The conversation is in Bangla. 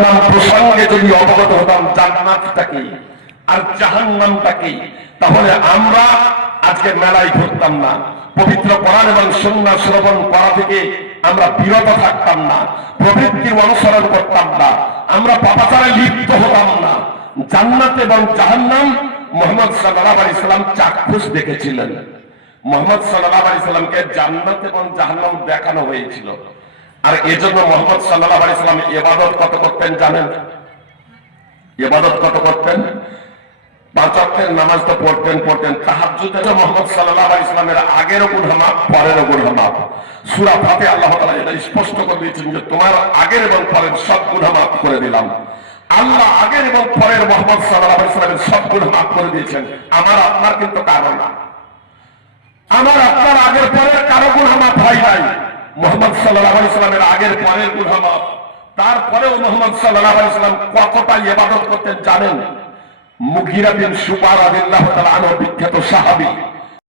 জাহান্নাম প্রসঙ্গে যদি অবগত হতাম জান্নাতটা কি আর জাহান্নামটা কি, তাহলে আমরা আজকে মেলায় ঘুরতাম না, পবিত্র কোরআন এবং সুন্নাহ শ্রবণ করা থেকে আমরা বিরত থাকতাম না, প্রবৃত্তির অনুসরণ করতাম না, আমরা পাপাচারে লিপ্ত হতাম না। জান্নাত এবং জাহান্নাম মুহাম্মদ সাল্লাল্লাহু আলাইহি সাল্লাম চাক্ষুষ দেখেছিলেন। মুহাম্মদ সাল্লাল্লাহু আলাইহি সাল্লামকে জান্নাত এবং জাহান্নাম দেখানো হয়েছিল। আর এজন্য মুহাম্মদ সাল্লাল্লাহু আলাইহি সাল্লাম ইবাদত কত করতেন জানেন? ইবাদত কত করতেন? 5 ওয়াক্তের নামাজ তো পড়তেন। তাহাজ্জুদে মুহাম্মদ সাল্লাল্লাহু আলাইহি সাল্লামের আগেরও গুনাহ মাফ, পরেরও গুনাহ মাফ। সূরা ফাতিহা আল্লাহ তাআলা এটা স্পষ্ট করে দিয়েছেন যে তোমার আগের এবং পরের সব গুনাহ মাফ করে দিলাম। আল্লাহ আগের এবং পরের মুহাম্মদ সাল্লাল্লাহু আলাইহি সাল্লামের সব গুনাহ মাফ করে দিয়েছেন। আমার আপনার কিন্তু কারণ না, আমার আপনার আগের পরের কারো গুনাহ মাফ হয় নাই। মুহাম্মদ সাল্লাল্লাহু আলাইহি সাল্লামের আগের পরের গুনাহ মাফ। তারপরেও মুহাম্মদ সাল্লাল্লাহু আলাইহি সাল্লাম কতটা ইবাদত করতেন জানেন? মুগীরা বিন শুবা রাদিয়াল্লাহু তাআলা আনহু বিখ্যাত সাহাবী,